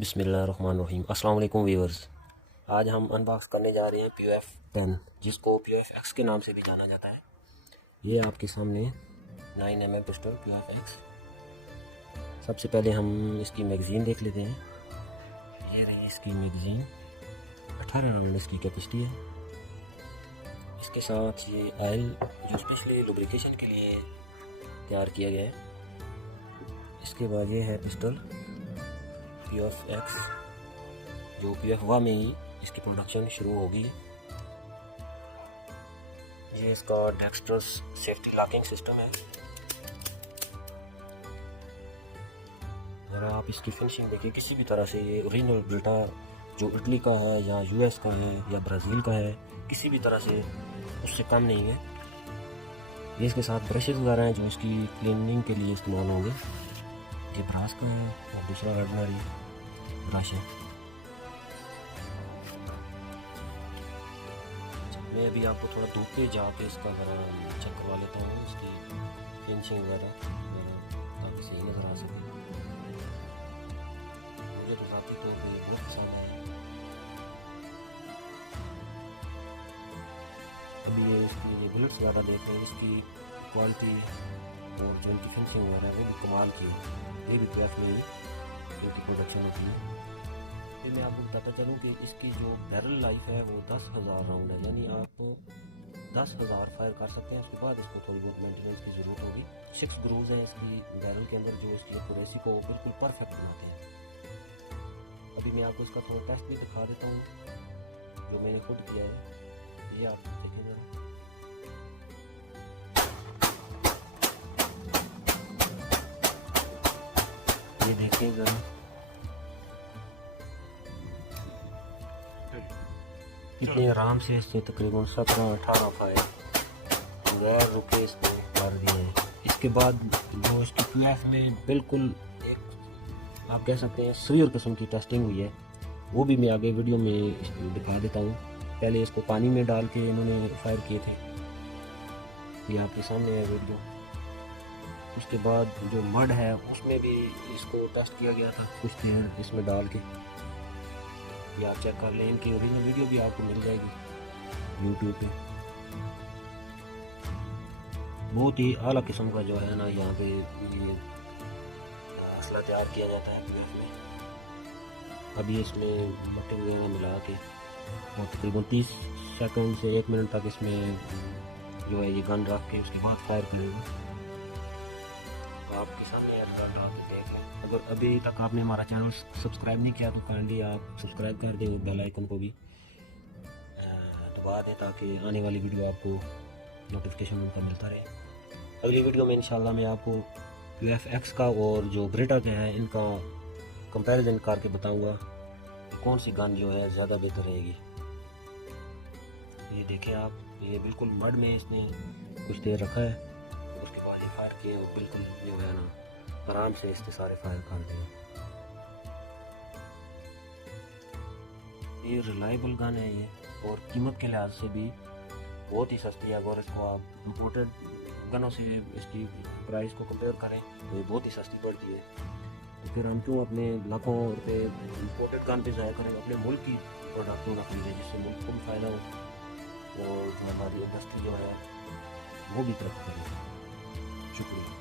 बिस्मिल्लाहिर्रहमानिर्रहीम। अस्सलाम वालेकुम व्यूअर्स। आज हम अनबॉक्स करने जा रहे हैं POF-10, जिसको POF-X के नाम से भी जाना जाता है। ये आपके सामने 9mm पिस्टल POF-X। सबसे पहले हम इसकी मैगज़ीन देख लेते हैं। ये रही इसकी मैगज़ीन, 18 राउंड इसकी कैपेसिटी है। इसके साथ ये ऑयल जो स्पेशली लुब्रिकेशन के लिए तैयार किया गया है। इसके बाद ये है पिस्टल POF-X, जो POF-1 में ही इसकी प्रोडक्शन शुरू होगी। ये इसका डेक्स्ट्रस सेफ्टी लॉकिंग सिस्टम है। अगर आप इसकी फिनिशिंग देखिए, किसी भी तरह से ये ओरिजिनल बिल्टा जो इटली का है या US का है या ब्राज़ील का है, किसी भी तरह से उससे कम नहीं है। ये इसके साथ ब्रशेस वगैरह हैं जो इसकी क्लीनिंग के लिए इस्तेमाल होंगे। ये ब्रास का है और दूसरा ऑर्डिनरी ब्रश है। मैं अभी आपको थोड़ा दूर पे जाके इसका ज़रा चेक करवा लेता हूँ, इसकी फिनिशिंग वगैरह ताकि सही नज़र आ सके। मुझे तो ज़ाती तौर पर ये बहुत पसंद है। अभी ये इसकी ये बुलेट्स वगैरह देख रहे हैं, इसकी क्वालिटी और जो इनकी फिनिशिंग वगैरह है वो भी कमाल की है। ये भी POF में ही इनकी प्रोडक्शन होती है। फिर मैं आपको बताता चलूँ कि इसकी जो बैरल लाइफ है वो 10,000 राउंड है, यानी आप 10,000 फायर कर सकते हैं। उसके बाद इसको थोड़ी बहुत मेंटेनेंस की ज़रूरत होगी। 6 ग्रूव्स हैं इसकी बैरल के अंदर जो इसकी एक्यूरेसी को बिल्कुल परफेक्ट बनाते हैं। अभी मैं आपको इसका थोड़ा टेस्ट भी दिखा देता हूँ जो मैंने खुद किया है। ये आप देखें ज़रा, ये देखिए ज़रा, इतने आराम से इसने तकरीबन 17-18 फायर बगैर रुके इसको मार दिए हैं। इसके बाद जो इसकी POF में बिल्कुल एक आप कह सकते हैं सीवियर किस्म की टेस्टिंग हुई है, वो भी मैं आगे वीडियो में दिखा देता हूँ। पहले इसको पानी में डाल के इन्होंने फायर किए थे, ये आपके सामने है वीडियो। उसके बाद जो मड है उसमें भी इसको टेस्ट किया गया था कुछ देर इसमें डाल के। ये आप चेक कर लें, इनकी ओरिजिनल वीडियो भी आपको मिल जाएगी YouTube पे। बहुत ही आला किस्म का जो है ना यहाँ पे ये असला तैयार किया जाता है POF में। अभी इसमें मट्टी वगैरह मिला के और तकरीबन 30 सेकंड से 1 मिनट तक इसमें जो है ये गन रख के उसके बाद फायर करेंगे। आपके सामने रिजल्ट आके देख लें। अगर अभी तक आपने हमारा चैनल सब्सक्राइब नहीं किया तो काइंडली आप सब्सक्राइब कर दें और बेल आइकन को भी दबा दें ताकि आने वाली वीडियो आपको नोटिफिकेशन उनका मिलता रहे। अगली वीडियो में इंशाल्लाह मैं आपको POF-X का और जो ब्रेटा का है इनका कंपैरिजन करके बताऊंगा कौन सी गन जो है ज़्यादा बेहतर रहेगी। ये देखें आप, ये बिल्कुल मड में इसने कुछ देर रखा है, उसके बाद ये फायर किए और बिल्कुल जो है ना आराम से इसके सारे फायर कर दिए। ये रिलायबल गन है ये, और कीमत के लिहाज से भी बहुत ही सस्ती है। अगर इसको आप इम्पोर्टेड गनों से इसकी प्राइस को कंपेयर करें तो ये बहुत ही सस्ती पड़ती है। तो फिर हम क्यों अपने लाखों रुपए इम्पोर्टेड गन पे ज़ाया करें, अपने मुल्क की प्रोडक्ट क्यों ना खरीदें जिससे मुल्क को भी फ़ायदा हो और जो हमारी इंडस्ट्री जो है वो भी तरक्की करे। शुक्रिया।